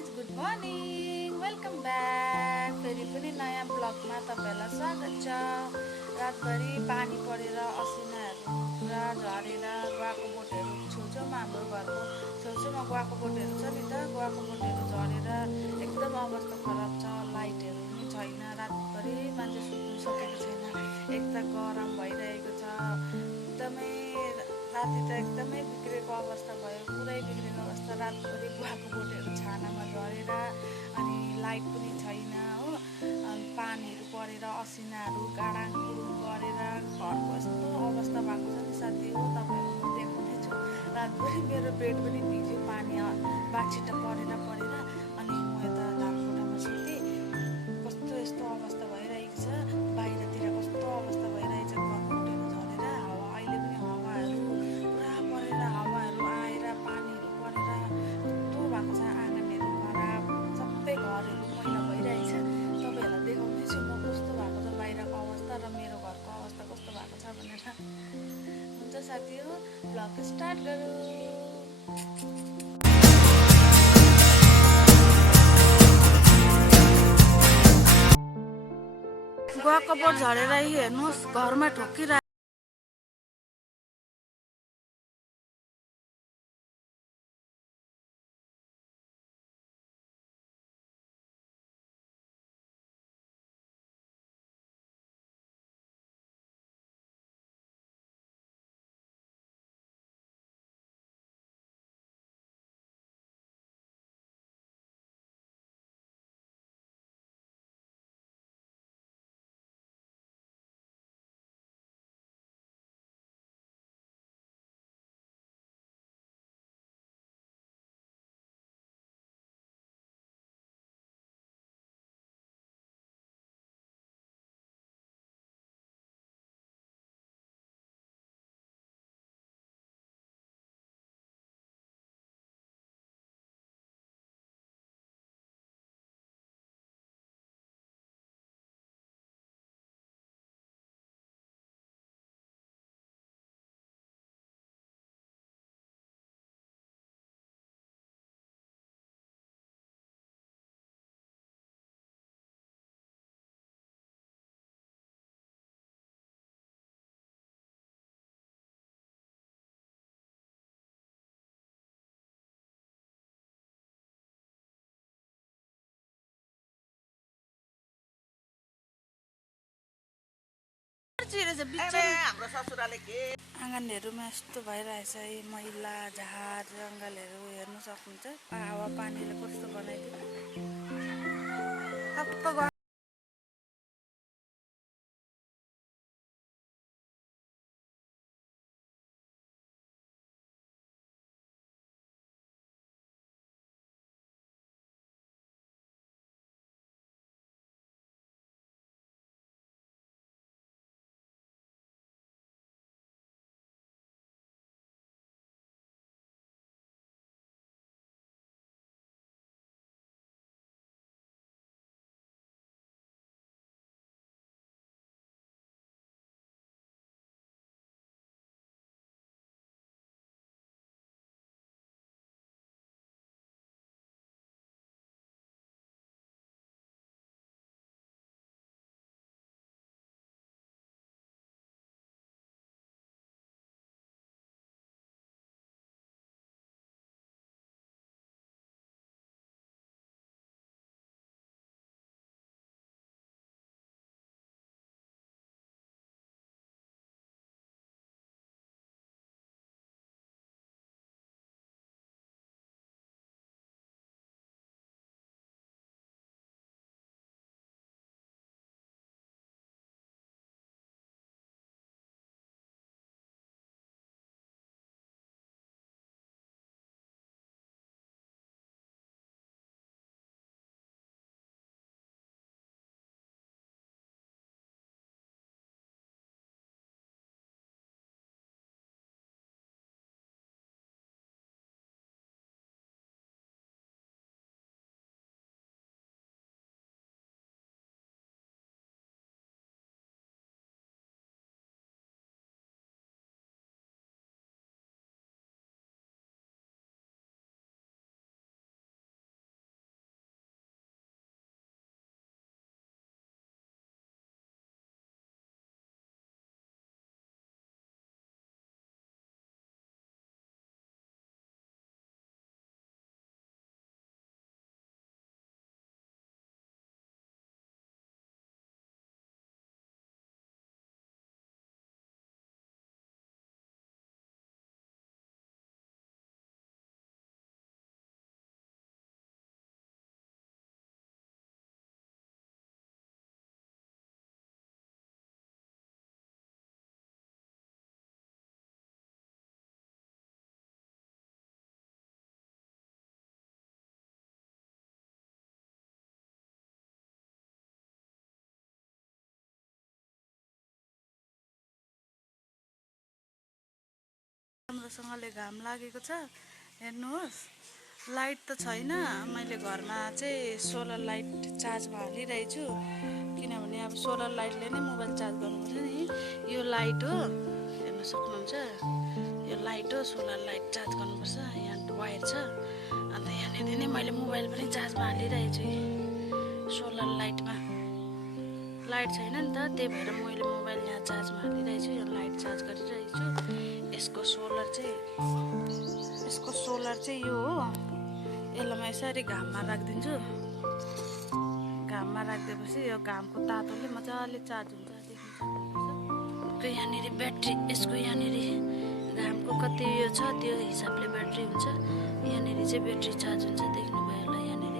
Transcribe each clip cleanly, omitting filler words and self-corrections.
Guys good morning welcome back फेरि पनि नयाँ ब्लगमा तपाईँहरूलाई स्वागत छ। रातभरि पानी परेर असिनाहरू पुरा झरेर गुवाको बोटहरू छेउछेउमा हाम्रो घरको छेउछेउमा गुवाको बोटहरू छ नि त, गुवाको बोटहरू झरेर एकदम अवस्था खराब छ। लाइटहरू पनि छैन, रातभरि मान्छे सुत्नु सकेको छैन। एक त गरम भइरहेको छ, एकदमै राति त एकदमै बिग्रेको अवस्था भयो, पुरै बिग्रेको अवस्था। रातभरि गुवाको बोटहरू छानामा झरेर अनि लाइट पनि छैन हो, अनि पानीहरू परेर असिनाहरू गाडाङ गुडुङ गरेर घरको यस्तो अवस्था भएको छ नि साथी हो। तपाईँहरू म देखाउँदैछु, रातभरि मेरो बेड पनि भिज्यो पानी बाछिटा परेर अनि म यता धापकोठामा सुतेँ। कस्तो यस्तो अवस्था भइरहेको छ, बाहिरतिर कस्तो अवस्था भइरहेछ। घरको बोटहरू झरेर हावा अहिले पनि हावाहरू पुरा परेर हावाहरू आएर पानीहरू परेर कस्तो भएको छ। आँगनहरू खराब, सबै घरहरू मैला भइरहेछ। तपाईँहरूलाई देखाउँदैछु म कस्तो भएको छ बाहिरको अवस्था र मेरो घरको अवस्था कस्तो भएको छ भनेर। हुन्छ साथी हो, भ्लग स्टार्ट गरौँ। गुवाको बोट झरेर हेर्नुहोस् घरमा ठोकिरहेको। हाम्रो ससुराले के आँगनहरूमा यस्तो भइरहेछ, मैला झार जङ्गलहरू हेर्नु सक्नुहुन्छ। हावा पानीले कस्तो बनाइदियो। राम्रोसँगले घाम लागेको छ। हेर्नुहोस्, लाइट त छैन। मैले घरमा चाहिँ सोलर लाइट चार्जमा हालिरहेको छु, किनभने अब सोलर लाइटले नै मोबाइल चार्ज गर्नुपर्छ नि। यो लाइट हो, हेर्न सक्नुहुन्छ, यो लाइट हो, सोलर लाइट चार्ज गर्नुपर्छ। यहाँ वायर छ, अन्त यहाँनिर नै मैले मोबाइल पनि चार्जमा हालिरहेको छु। सोलर लाइटमा लाइट छैन नि त, त्यही भएर मैले मोबाइल यहाँ चार्जमा हालिरहेको छु। यो लाइट चार्ज गरिरहेको छु। यसको सोलर चाहिँ यो हो। यसलाई म यसरी घाममा राखिदिन्छु। घाममा राखिदिएपछि यो घामको तातोले मजाले चार्ज हुन्छ। देख्नुहुन्छ, यहाँनिर ब्याट्री, यसको यहाँनिर घामको कति यो छ त्यो हिसाबले ब्याट्री हुन्छ। यहाँनिर चाहिँ ब्याट्री चार्ज हुन्छ। देख्नुभयो होला, यहाँनिर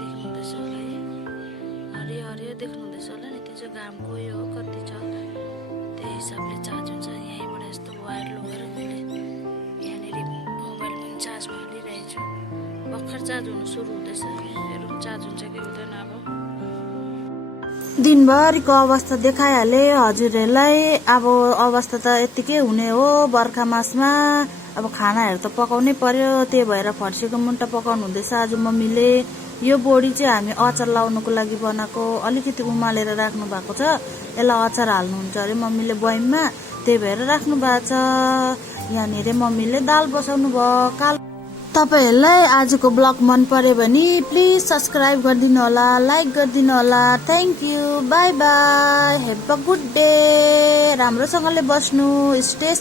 देख्नुहुँदैछ होला है, हरियो हरियो देख्नुहुँदैछ होला नि, त्यो चाहिँ घामको यो हो कति छ त्यही हिसाबले चार्ज हुन्छ। यहीँबाट यस्तो वायर लगेर मैले यहाँनिर मोबाइल पनि चार्जमा हालिरहेको छु। भर्खर चार्ज हुनु सुरु हुँदैछ। हेरौँ चार्ज हुन्छ कि हुँदैन। अब दिनभरिको अवस्था देखाइहाले हजुरहरूलाई। अब अवस्था त यत्तिकै हुने हो बर्खा मासमा। अब खानाहरू त पकाउनै पर्यो, त्यही भएर फर्सीको मुन्टा पकाउनु हुँदैछ आज मम्मीले। यो बोडी चाहिँ हामी अचार लाउनुको लागि बनाएको, अलिकति उमालेर राख्नु भएको छ। यसलाई अचार हाल्नुहुन्छ अरे मम्मीले बयममा, त्यही भएर राख्नु भएको छ। यहाँनिर मम्मीले दाल बसाउनु भयो। तपाईहरुलाई आजको ब्लग मन पर्यो भने प्लिज सब्स्क्राइब गरिदिनु होला, लाइक गरिदिनु होला। Thank you, by by, have a good day. राम्रोसँगले बस्नु, स्टे